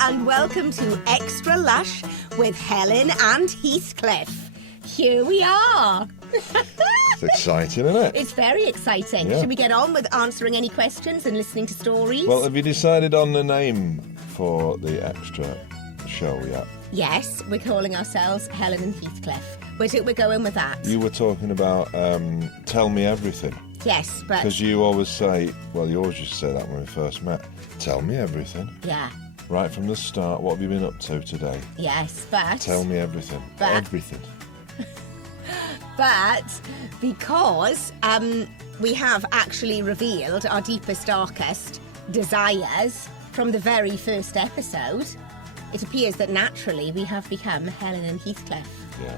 and welcome to Extra Lush with Helen and Heathcliff. Here we are. It's exciting, isn't it? It's very exciting. Yeah. Should we get on with answering any questions and listening to stories? Well, have you decided on the name for the extra show yet? Yes, we're calling ourselves Helen and Heathcliff. We're going with that. You were talking about Tell Me Everything. Yes, but... Because you always say, well, you always used to say that when we first met. Tell me everything. Yeah. Right from the start, what have you been up to today? Yes, but... Tell me everything. But... Everything. But because we have actually revealed our deepest, darkest desires from the very first episode, it appears that naturally we have become Helen and Heathcliff. Yeah.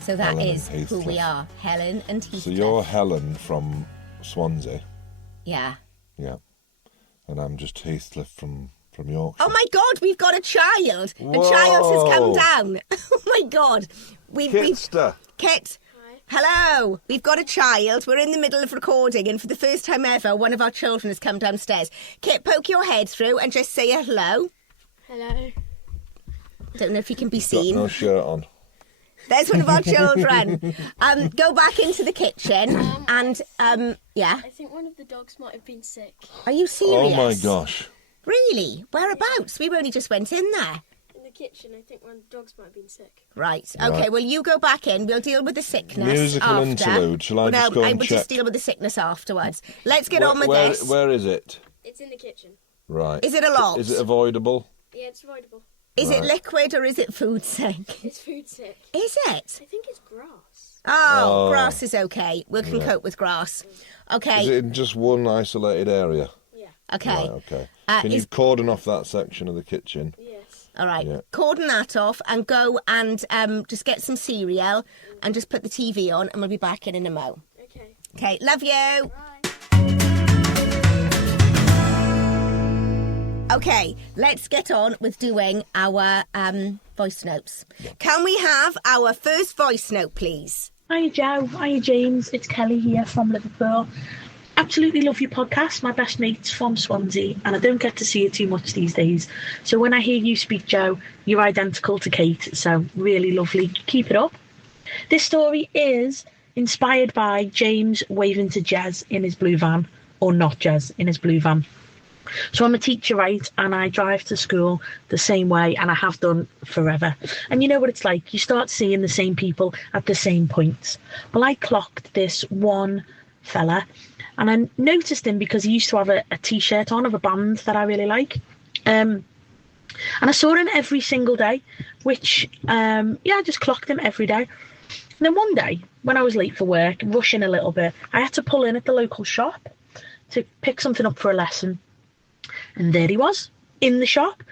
So that Helen is and who we Heathcliff. are, Helen and Heathcliff. So you're Helen from Swansea. Yeah. Yeah. And I'm just Heathcliff from Yorkshire. Oh my God, we've got a child. Whoa. A child has come down. Oh my God. Kitster. Kit. Hello, we've got a child. We're in the middle of recording, and for the first time ever, one of our children has come downstairs. Kit, poke your head through and just say hello. Hello. Don't know if you can be seen. Got no shirt on. There's one of our children. Go back into the kitchen and, yeah. I think one of the dogs might have been sick. Are you serious? Oh my gosh. Really? Whereabouts? We only just went in there. In the kitchen, I think one of the dogs might have been sick. Right. Okay, Right. well, you go back in. We'll deal with the sickness Musical after. interlude. Shall I just go I and will check? just deal with the sickness afterwards. Let's get on with this. Where is it? It's in the kitchen. Right. Is it a lot? Is it avoidable? Yeah, it's avoidable. Is it Right. liquid or is it food sick? It's food sick. Is it? I think it's grass. Oh, Oh. grass is okay. We can cope with grass. Okay. Is it in just one isolated area? Yeah. Okay. Right, okay. Uh, Can is- you cordon off that section of the kitchen? Yes. All right. Yeah. Cordon that off and go and just get some cereal and just put the TV on and we'll be back in a mo. Okay. Okay. Love you. Bye. Okay, let's get on with doing our voice notes. Can we have our first voice note, please? Hi Joe, hi James, it's Kelly here from Liverpool. Absolutely love your podcast. My best mate's from Swansea and I don't get to see it too much these days. So when I hear you speak, Joe, you're identical to Kate, so really lovely. Keep it up. This story is inspired by James waving to Jez in his blue van, or not Jez, in his blue van. So I'm a teacher, right, and I drive to school the same way, and I have done forever. And you know what it's like, you start seeing the same people at the same points. Well, I clocked this one fella, and I noticed him because he used to have a T-shirt on of a band that I really like. And I saw him every single day, which, I just clocked him every day. And then one day, when I was late for work, rushing a little bit, I had to pull in at the local shop to pick something up for a lesson. And there he was, in the shop.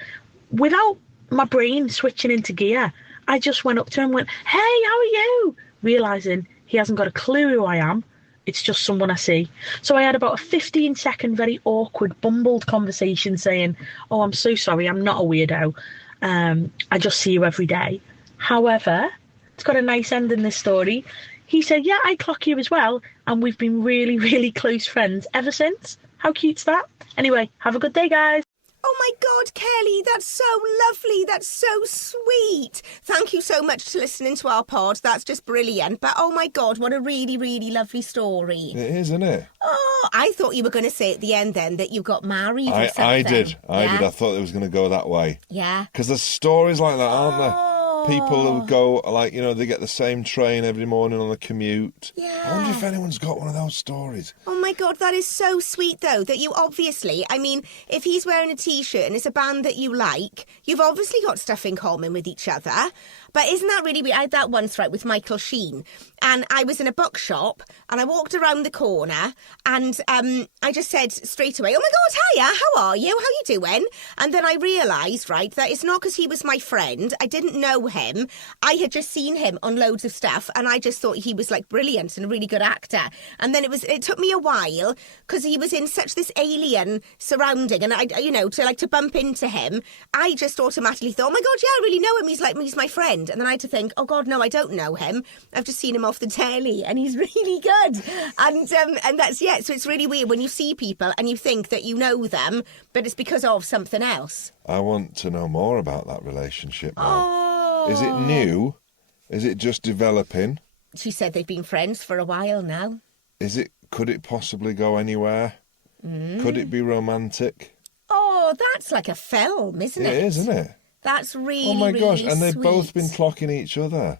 Without my brain switching into gear, I just went up to him and went, "Hey, how are you?" Realising he hasn't got a clue who I am. It's just someone I see. So I had about a 15-second, very awkward, bumbled conversation saying, "Oh, I'm so sorry, I'm not a weirdo. I just see you every day." However, it's got a nice end in this story. He said, "Yeah, I clock you as well. And we've been really, really close friends ever since." How cute's that? Anyway, have a good day, guys. Oh my God, Kelly, that's so lovely. That's so sweet. Thank you so much for listening to our pod. That's just brilliant. But oh my God, what a really, really lovely story. It is, isn't it? Oh, I thought you were going to say at the end then that you got married or something. I did. I Yeah? did. I thought it was going to go that way. Yeah. Because there's stories like that, aren't there? Oh. People who go, like, they get the same train every morning on the commute. Yeah. I wonder if anyone's got one of those stories. Oh my God, that is so sweet though, that you obviously, I mean, if he's wearing a T-shirt and it's a band that you like, you've obviously got stuff in common with each other. But isn't that really weird? I had that once, right, with Michael Sheen. And I was in a bookshop and I walked around the corner and I just said straight away, "Oh my God, hiya, how are you? How you doing?" And then I realised, right, that it's not because he was my friend. I didn't know him. I had just seen him on loads of stuff, and I just thought he was like brilliant and a really good actor. And then it took me a while because he was in such this alien surrounding, and to bump into him, I just automatically thought, oh my God, yeah, I really know him. He's my friend. And then I had to think, oh God, no, I don't know him. I've just seen him off the telly, and he's really good. And that's So it's really weird when you see people and you think that you know them, but it's because of something else. I want to know more about that relationship now. Oh. Is it new? Is it just developing? She said they've been friends for a while now. Could it possibly go anywhere? Could it be romantic? Oh, that's like a film, isn't it? It is, isn't it? That's really, oh my gosh, really and they've sweet. both been clocking each other.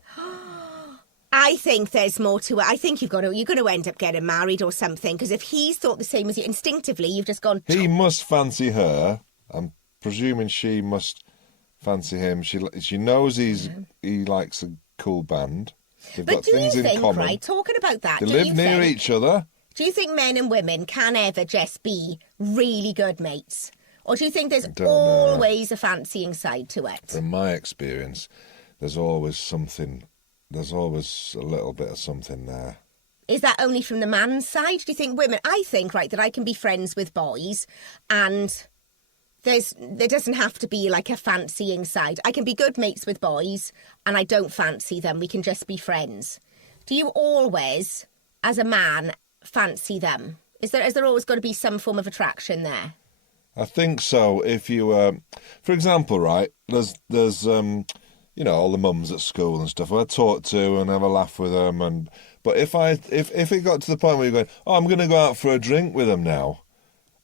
I think there's more to it. I think you're going to end up getting married or something, because if he's thought the same as you, instinctively, you've just gone... He must fancy her. I'm presuming she must fancy him. She knows he likes a cool band. They've got things in common. Right, talking about that, they live near each other. Do you think men and women can ever just be really good mates? Or do you think there's always a fancying side to it? From my experience, there's always something... There's always a little bit of something there. Is that only from the man's side? Do you think women... I think, right, that I can be friends with boys and there doesn't have to be like a fancying side. I can be good mates with boys and I don't fancy them. We can just be friends. Do you always, as a man, fancy them? Is there always got to be some form of attraction there? I think so. If you, for example, right, there's all the mums at school and stuff I talk to and have a laugh with them. But if it got to the point where you're going, oh, I'm going to go out for a drink with them now,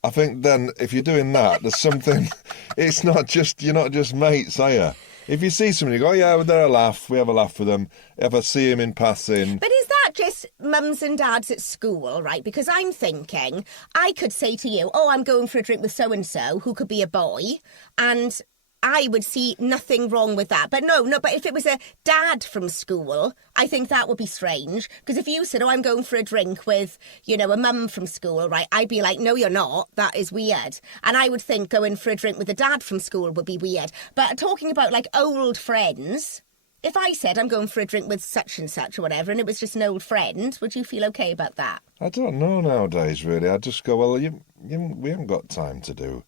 I think then if you're doing that, there's something. You're not just mates, are you? If you see somebody, you go, oh yeah, they're a laugh. We have a laugh with them. If I see him in passing. But is that just mums and dads at school, right? Because I'm thinking, I could say to you, oh, I'm going for a drink with so-and-so, who could be a boy, and I would see nothing wrong with that. But no, but if it was a dad from school, I think that would be strange. Because if you said, oh, I'm going for a drink with, a mum from school, right, I'd be like, no, you're not. That is weird. And I would think going for a drink with a dad from school would be weird. But talking about, like, old friends, if I said I'm going for a drink with such and such or whatever, and it was just an old friend, would you feel okay about that? I don't know nowadays, really. I just go, well, we haven't got time to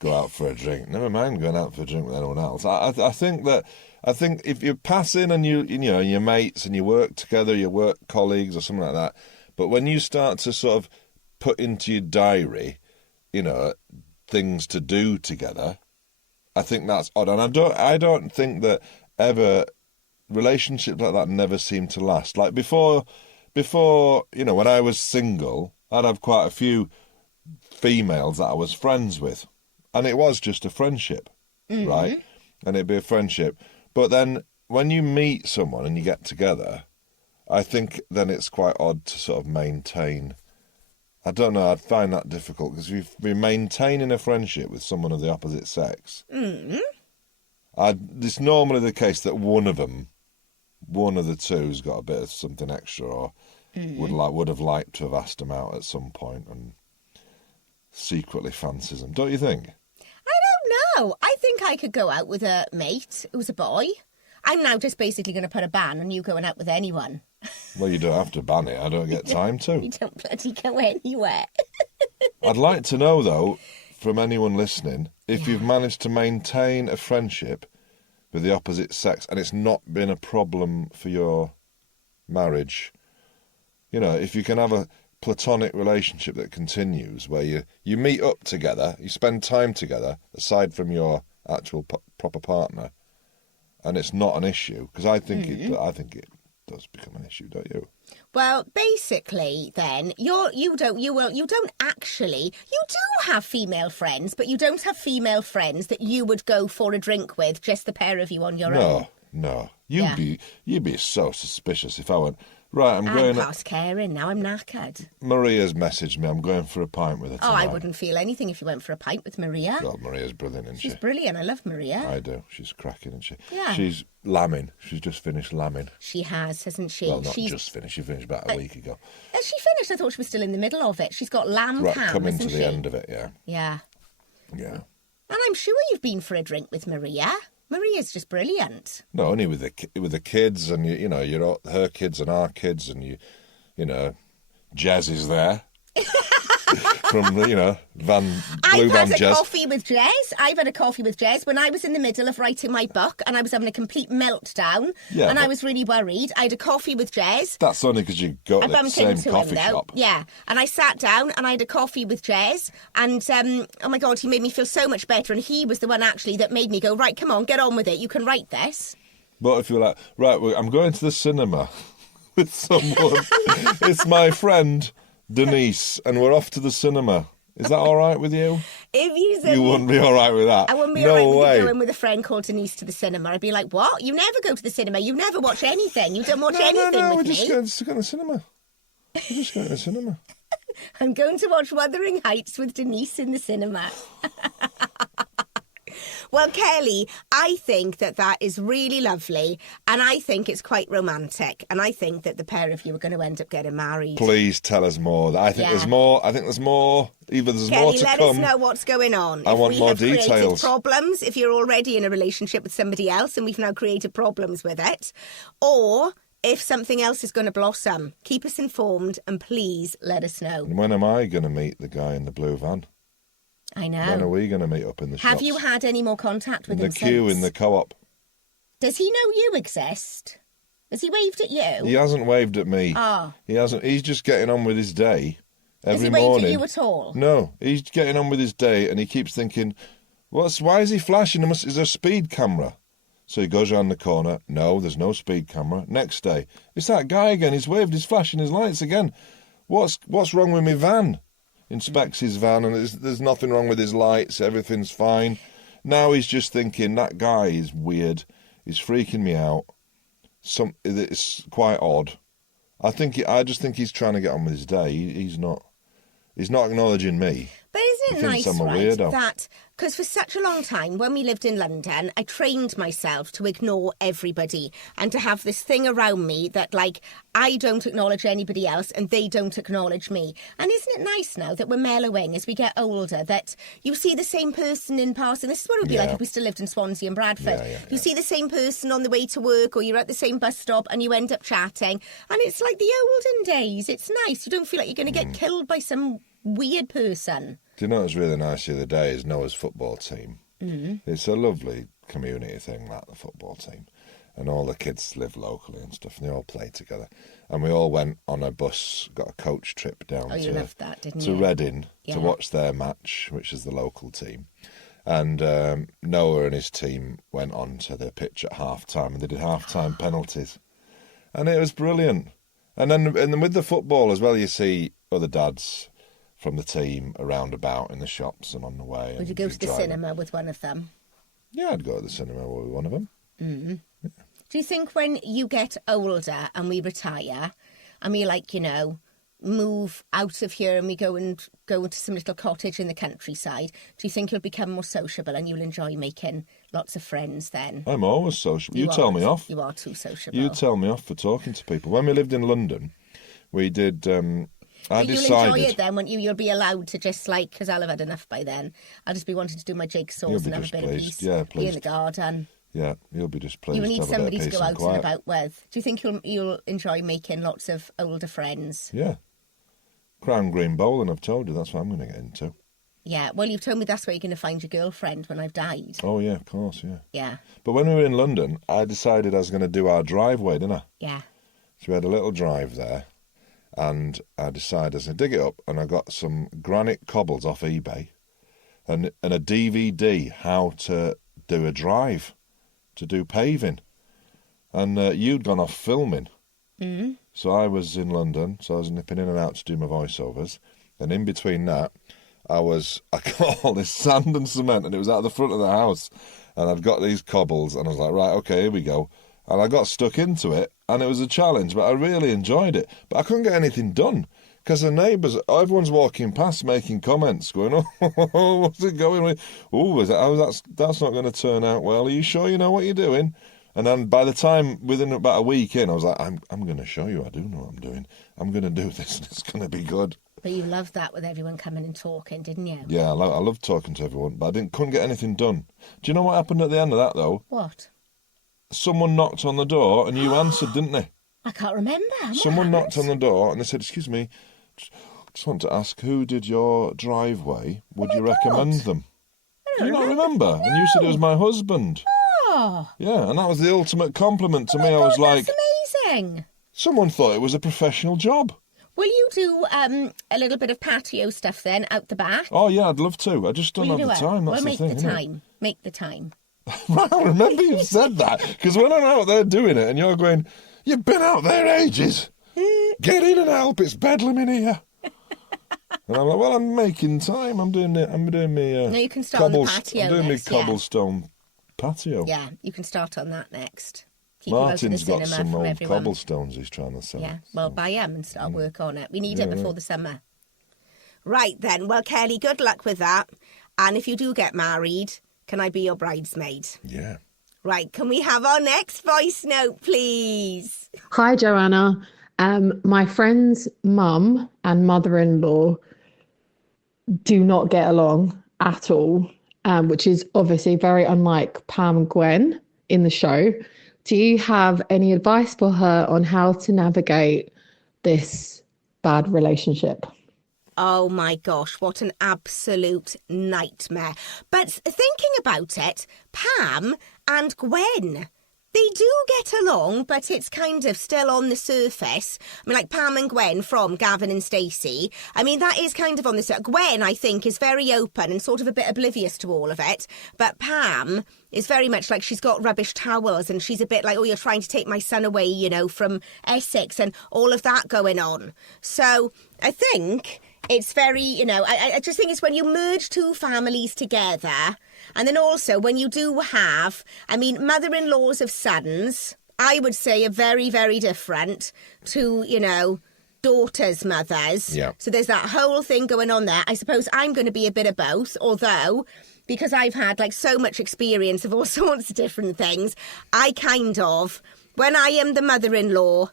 go out for a drink. Never mind going out for a drink with anyone else. I think if you're passing and your mates and you work together, your work colleagues or something like that, but when you start to sort of put into your diary, things to do together, I think that's odd. And I don't think that ever relationships like that never seem to last. Like before, when I was single, I'd have quite a few females that I was friends with. And it was just a friendship, right? And it'd be a friendship. But then when you meet someone and you get together, I think then it's quite odd to sort of maintain. I don't know, I'd find that difficult because if you're maintaining a friendship with someone of the opposite sex, it's normally the case that one of the two's got a bit of something extra or would have liked to have asked them out at some point and secretly fancies them, don't you think? I don't know. I think I could go out with a mate who's a boy. I'm now just basically going to put a ban on you going out with anyone. Well, you don't have to ban it. I don't get time to. You don't bloody go anywhere. I'd like to know, though, from anyone listening, if you've managed to maintain a friendship with the opposite sex and it's not been a problem for your marriage. If you can have a platonic relationship that continues where you meet up together, you spend time together aside from your actual proper partner, and it's not an issue, because I think it does become an issue, don't you? Well, basically, then you do have female friends, but you don't have female friends that you would go for a drink with, just the pair of you on your own. No, you'd be so suspicious if I went, right, I'm past caring now, I'm knackered. Maria's messaged me, I'm going for a pint with her tonight. Oh, I wouldn't feel anything if you went for a pint with Maria. God, Maria's brilliant, isn't she? She's brilliant, I love Maria. I do, she's cracking, isn't she? Yeah. She's lambing, she's just finished lambing. She has, hasn't she? Well, just finished, she finished about a week ago. Has she finished? I thought she was still in the middle of it. She's got lamb ham, coming to she? the end of it, yeah. Yeah. Yeah. And I'm sure you've been for a drink with Maria. Maria's just brilliant. No, only with the kids, and you know, you're all, her kids and our kids, and you know, Jez is there. From, you know, Blue I've Van had a Jez. coffee with Jez. I've had a coffee with Jez when I was in the middle of writing my book and I was having a complete meltdown. Yeah, and I but- was really worried. I had a coffee with Jez. That's only because you go to I the bumped same into coffee him, though. shop. Yeah, and I sat down and I had a coffee with Jez, and oh my God, he made me feel so much better. And he was the one actually that made me go, right, come on, get on with it. You can write this. But if you're like, right, well, I'm going to the cinema with someone. It's my friend Denise, and we're off to the cinema. Is that all right with you? If you said You wouldn't be all right with that. I wouldn't be no all right with way. you going with a friend called Denise to the cinema. I'd be like, what? You never go to the cinema. You never watch anything. You don't watch anything No, with we're me. just going to the cinema. We're just going to the cinema. I'm going to watch Wuthering Heights with Denise in the cinema. Well, Kelly, I think that is really lovely, and I think it's quite romantic, and I think that the pair of you are going to end up getting married. Please tell us more. I think Yeah. there's more. I think there's more. Either there's more Kelly, to let come. us know what's going on. I if want we more have created details. problems, if you're already in a relationship with somebody else and we've now created problems with it, or if something else is going to blossom, keep us informed and please let us know. And when am I going to meet the guy in the blue van? I When are know. we going to meet up in the shops? Have you had any more contact with in him the queue since? in the co-op? Does he know you exist? Has he waved at you? He hasn't waved at me. Oh. He hasn't. He's just getting on with his day Has every he waved morning. at you at all? No, he's getting on with his day, and he keeps thinking, why is he flashing? Is there a speed camera? So he goes around the corner. No, there's no speed camera. Next day, it's that guy again. He's waved, he's flashing his lights again. What's wrong with my van? Inspects his van, and there's nothing wrong with his lights. Everything's fine. Now he's just thinking, that guy is weird. He's freaking me out. It's quite odd. I just think he's trying to get on with his day. He's not acknowledging me. But isn't it He nice, thinks I'm a right, weirdo. that, because for such a long time, when we lived in London, I trained myself to ignore everybody and to have this thing around me that, like, I don't acknowledge anybody else and they don't acknowledge me. And isn't it nice now that we're mellowing as we get older, that you see the same person in passing? This is what it would be like Yeah. if we still lived in Swansea and Bradford. Yeah. You see the same person on the way to work, or you're at the same bus stop and you end up chatting. And it's like the olden days. It's nice. You don't feel like you're going to get killed by some weird person. Do you know what's really nice the other day is Noah's football team. Mm-hmm. It's a lovely community thing, the football team. And all the kids live locally and stuff, and they all play together. And we all went on a bus, got a coach trip down You loved that, didn't to you? Reading Yeah. to watch their match, which is the local team. And Noah and his team went on to the pitch at half-time, and they did half-time penalties. And it was brilliant. And then with the football as well, you see other dads from the team around about in the shops and on the way. Would you go to the cinema with one of them? Yeah, I'd go to the cinema with one of them. Do you think when you get older and we retire and we, like, you know, move out of here and we go into some little cottage in the countryside, do you think you'll become more sociable and you'll enjoy making lots of friends then? I'm always sociable. You tell me off. You are too sociable. You tell me off for talking to people. When we lived in London, we did... I You'll decided... enjoy it then, won't you? You'll be allowed to just, like, because I'll have had enough by then. I'll just be wanting to do my jigsaws You'll be and have a just bit of pleased. peace. Yeah, Be in pleased. the garden. Yeah, you'll be just pleased You will to need have a bit somebody of to peace go and out quiet. and about with. Do you think you'll enjoy making lots of older friends? Yeah. Crown Green Bowling, I've told you, that's what I'm going to get into. Yeah, well, you've told me that's where you're going to find your girlfriend when I've died. Oh, yeah, of course, yeah. Yeah, But when we were in London, I decided I was going to do our driveway, didn't I? yeah. So we had a little drive there, and I decided I was going to dig it up, and I got some granite cobbles off eBay and a DVD how to do a drive, to do paving. And you'd gone off filming. Mm-hmm. So I was in London, so I was nipping in and out to do my voiceovers. And in between that, I got all this sand and cement, and it was at the front of the house. And I'd got these cobbles, and I was like, right, okay, here we go. And I got stuck into it, and it was a challenge, but I really enjoyed it. But I couldn't get anything done, because the neighbours, everyone's walking past making comments, going, oh, what's it going with? Oh, that's not going to turn out well. Are you sure you know what you're doing? And then by the time, within about a week in, I was like, I'm going to show you. I do know what I'm doing. I'm going to do this, and it's going to be good. But you loved that with everyone coming and talking, didn't you? Yeah, I loved talking to everyone, but couldn't get anything done. Do you know what happened at the end of that, though? What? Someone knocked on the door, and you answered, didn't they? I can't remember. Someone knocked on the door, and they said, excuse me, just want to ask, who did your driveway? Would you recommend them? Do you not remember? No. And you said it was my husband. Oh. Yeah, and that was the ultimate compliment to me. I was like... That's amazing. Someone thought it was a professional job. Will you do a little bit of patio stuff then out the back? Oh, yeah, I'd love to. I just don't have the time. That's the thing. Make the time. Make the time. I remember you said that, because when I'm out there doing it and you're going, you've been out there ages. Get in and help. It's bedlam in here. And I'm like, well, I'm making time. I'm doing me. No, you can start on the patio. I'm doing next, me cobblestone patio. Yeah, you can start on that next. Keep Martin's got some old cobblestones he's trying to sell. Yeah, well, buy them and start work on it. We need it before the summer. Right then. Well, Kelly, good luck with that. And if you do get married, can I be your bridesmaid? Yeah. Right, can we have our next voice note, please? Hi, Joanna. My friend's mum and mother-in-law do not get along at all, which is obviously very unlike Pam and Gwen in the show. Do you have any advice for her on how to navigate this bad relationship? Oh my gosh, what an absolute nightmare. But thinking about it, Pam and Gwen, they do get along, but it's kind of still on the surface. I mean, like Pam and Gwen from Gavin and Stacey. I mean, that is kind of on the surface. Gwen, I think, is very open and sort of a bit oblivious to all of it. But Pam is very much like she's got rubbish towels and she's a bit like, oh, you're trying to take my son away, you know, from Essex and all of that going on. So I think it's very, you know, I just think it's when you merge two families together. And then also when you do have, I mean, mother-in-laws of sons, I would say are very, very different to, you know, daughters' mothers. Yeah. So there's that whole thing going on there. I suppose I'm going to be a bit of both, although because I've had like so much experience of all sorts of different things, I kind of, when I am the mother-in-law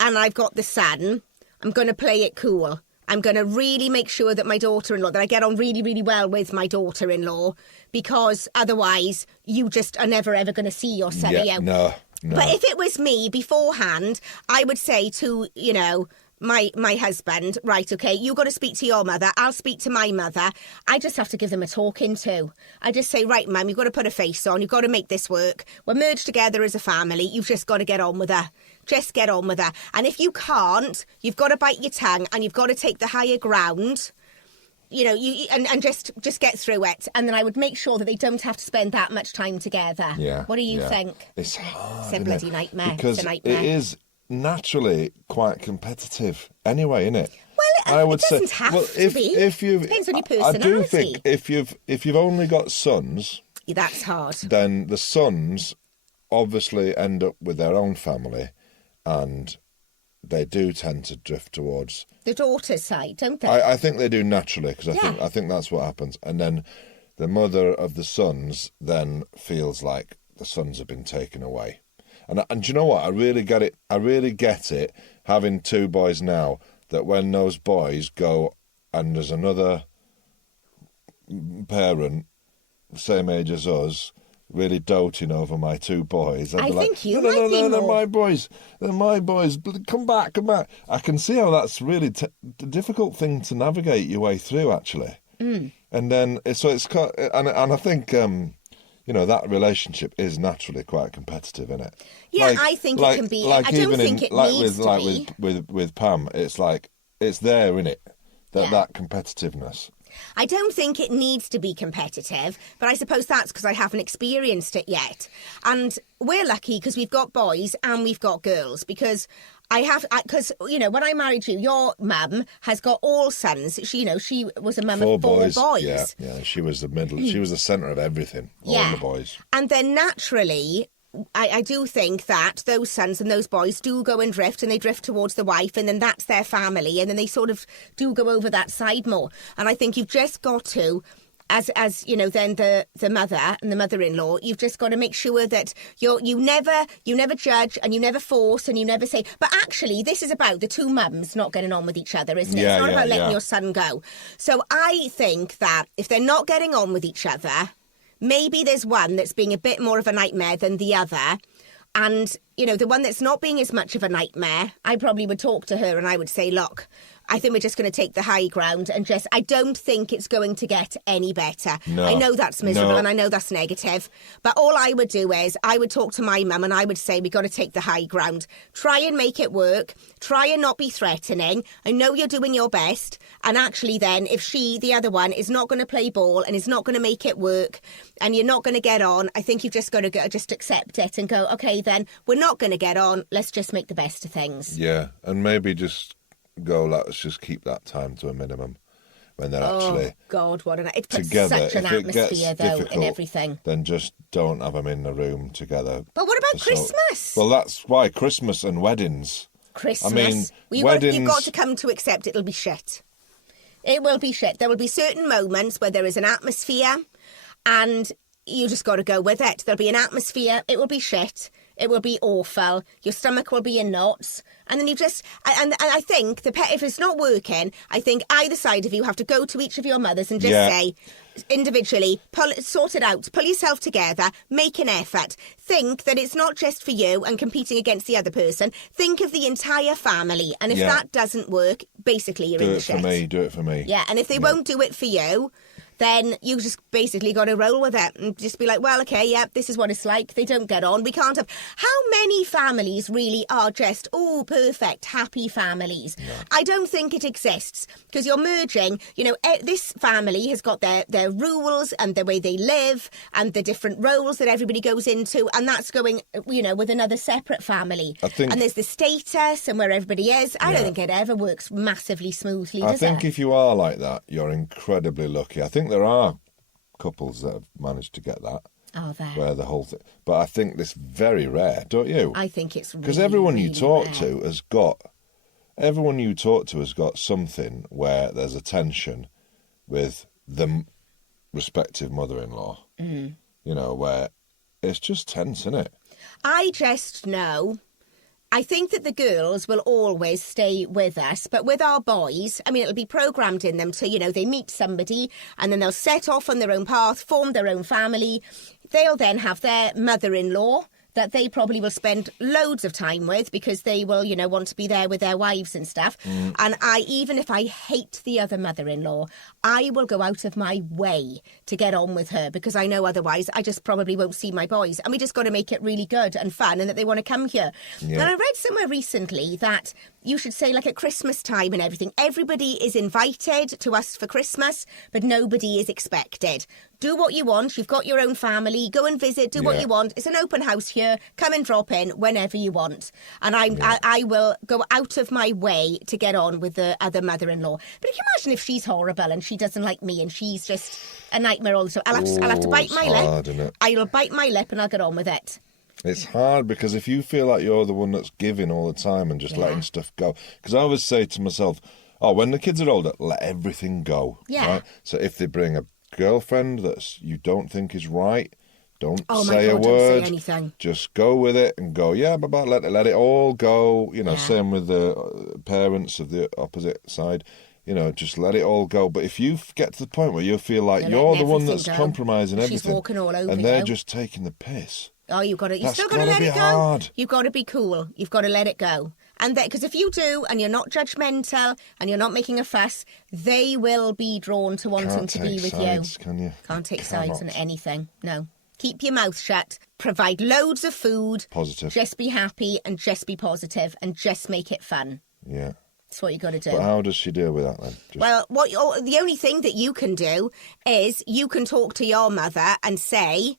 and I've got the son, I'm going to play it cool. I'm going to really make sure that my daughter-in-law, that I get on really, really well with my daughter-in-law, because otherwise you just are never, ever going to see your son. Yeah, no. But if it was me beforehand, I would say to, you know, my husband, right, okay, you've got to speak to your mother, I'll speak to my mother. I just have to give them a talking to. I just say, right, Mum, you've got to put a face on, you've got to make this work. We're merged together as a family, you've just got to get on with her. Just get on with her. And if you can't, you've got to bite your tongue and you've got to take the higher ground, you know, and just get through it. And then I would make sure that they don't have to spend that much time together. Yeah. What do you think? It's hard. It's a bloody nightmare. Because it's a nightmare. It is naturally quite competitive anyway, isn't it? Well, I would it doesn't say, have well, to be. If you've, depends on your I personality. do think if you've only got sons, that's hard. Then the sons obviously end up with their own family, and they do tend to drift towards the daughter's side, don't they? I think they do naturally, because I think that's what happens. And then the mother of the sons then feels like the sons have been taken away. And do you know what? I really get it. I really get it, having two boys now, that when those boys go and there's another parent, same age as us, really doting over my two boys. I'd be like, think you no, might be they're more. my boys. They're my boys. Come back. I can see how that's really a difficult thing to navigate your way through, actually. Mm. And then, so it's and I think, you know, that relationship is naturally quite competitive, isn't it? Yeah, I think it can be. I don't think it needs to be. With Pam, it's like, it's there, isn't it? That competitiveness. I don't think it needs to be competitive, but I suppose that's because I haven't experienced it yet. And we're lucky because we've got boys and we've got girls, because because, you know, when I married you, your mum has got all sons. She was a mum of four boys. Yeah, she was the middle. She was the centre of everything, all the boys. And then naturally, I do think that those sons and those boys do go and drift, and they drift towards the wife, and then that's their family, and then they sort of do go over that side more. And I think you've just got to as you know, then the mother and the mother-in-law, you've just got to make sure that you never judge and you never force and you never say, but actually this is about the two mums not getting on with each other, isn't it? Yeah, it's not yeah, about letting yeah. your son go. So I think that if they're not getting on with each other, maybe there's one that's being a bit more of a nightmare than the other. And, you know, the one that's not being as much of a nightmare, I probably would talk to her and I would say, look, I think we're just going to take the high ground and just, I don't think it's going to get any better. No. I know that's miserable No. and I know that's negative. But all I would do is I would talk to my mum and I would say, we've got to take the high ground. Try and make it work. Try and not be threatening. I know you're doing your best. And actually then, if she, the other one, is not going to play ball and is not going to make it work and you're not going to get on, I think you've just got to just accept it and go, okay, then we're not going to get on. Let's just make the best of things. Yeah, and maybe just go, let's just keep that time to a minimum when they're actually Oh, God, what an... It puts together. such an If it gets atmosphere, though, in difficult, everything. then just don't have them in the room together. But what about for Christmas? Well, that's why Christmas and weddings. Christmas. I mean, you've got to come to accept it'll be shit. It will be shit. There will be certain moments where there is an atmosphere and you just got to go with it. There'll be an atmosphere. It will be shit. It will be awful. Your stomach will be in knots. And then you just... And I think, if it's not working, I think either side of you have to go to each of your mothers and just say, individually, sort it out, pull yourself together, make an effort. Think that it's not just for you and competing against the other person. Think of the entire family. And if that doesn't work, basically you're in the shit. Do it for me. Yeah, and if they won't do it for you, then you just basically got to roll with it and just be like, well, okay, yeah, this is what it's like. They don't get on. We can't have... How many families really are just, perfect, happy families? No. I don't think it exists because you're merging, you know, this family has got their rules and the way they live and the different roles that everybody goes into, and that's going, you know, with another separate family. And there's the status and where everybody is. I don't think it ever works massively smoothly, does it? I think if you are like that, you're incredibly lucky. I think there are couples that have managed to get that. Oh, there. Where the whole thing... But I think this very rare, don't you? I think it's really, because everyone you really talk rare. to has got... Everyone you talk to has got something where there's a tension with the respective mother-in-law. You know, where it's just tense, isn't it? I just know... I think that the girls will always stay with us, but with our boys, I mean, it'll be programmed in them to, you know, they meet somebody and then they'll set off on their own path, form their own family. They'll then have their mother-in-law that they probably will spend loads of time with because they will, you know, want to be there with their wives and stuff. And even if I hate the other mother-in-law, I will go out of my way to get on with her because I know otherwise I just probably won't see my boys. And we just got to make it really good and fun and that they want to come here. Yeah. And I read somewhere recently that you should say, like, at Christmas time and everything, everybody is invited to us for Christmas, but nobody is expected. Do what you want. You've got your own family. Go and visit. Do what you want. It's an open house here. Come and drop in whenever you want. And I will go out of my way to get on with the other mother-in-law. But can you imagine if she's horrible and she doesn't like me and she's just a nightmare all the time? I'll have to bite my hard, lip. Isn't it? I'll bite my lip and I'll get on with it. It's hard because if you feel like you're the one that's giving all the time and just letting stuff go. Because I always say to myself, when the kids are older, let everything go. Yeah. Right? So if they bring a girlfriend that you don't think is right, don't Oh my say God, a don't word. say anything. Just go with it and go, let it all go. You know, same with the parents of the opposite side. You know, just let it all go. But if you get to the point where you feel like you're the one that's compromising everything, she's walking all over and they're you. just taking the piss. Oh, you've That's still got to gotta let be it go. hard. You've got to be cool. You've got to let it go. And because if you do, and you're not judgmental, and you're not making a fuss, they will be drawn to wanting Can't to take be with sides, you. Can you? Can't take You sides on cannot. anything. No. Keep your mouth shut. Provide loads of food. Positive. Just be happy and just be positive and just make it fun. Yeah. That's what you got to do. But how does she deal with that then? Well, the only thing that you can do is you can talk to your mother and say,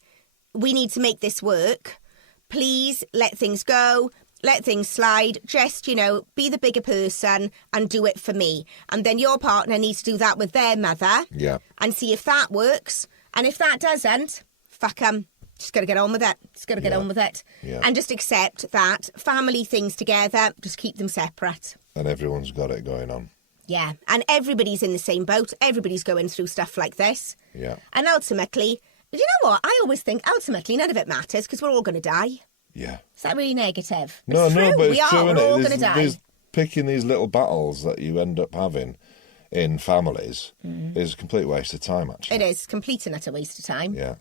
we need to make this work. Please let things go. Let things slide. Just, you know, be the bigger person and do it for me. And then your partner needs to do that with their mother. Yeah. And see if that works. And if that doesn't, fuck 'em. Just got to get on with it. Just got to get on with it. Yeah. And just accept that family things together, just keep them separate. And everyone's got it going on. Yeah, and everybody's in the same boat. Everybody's going through stuff like this. Yeah. And ultimately, you know what? I always think ultimately none of it matters because we're all going to die. Yeah. Is that really negative? No, It's true. but we it's are. true, We're isn't all it? going to die. There's picking these little battles that you end up having in families is a complete waste of time, actually. It is complete and utter waste of time. Yeah.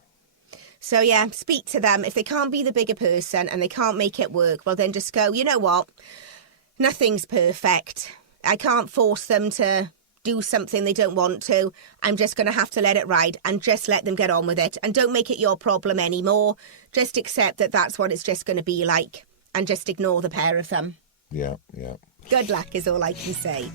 So yeah, speak to them. If they can't be the bigger person and they can't make it work, well then just go, you know what? Nothing's perfect. I can't force them to do something they don't want to. I'm just going to have to let it ride and just let them get on with it. And don't make it your problem anymore. Just accept that that's what it's just going to be like and just ignore the pair of them. Yeah, yeah. Good luck is all I can say.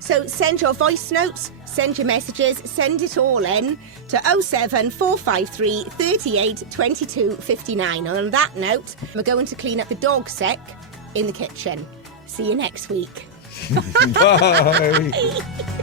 So send your voice notes, send your messages, send it all in to 07453 38 22 59. And on that note, we're going to clean up the dog sick in the kitchen. See you next week. Bye.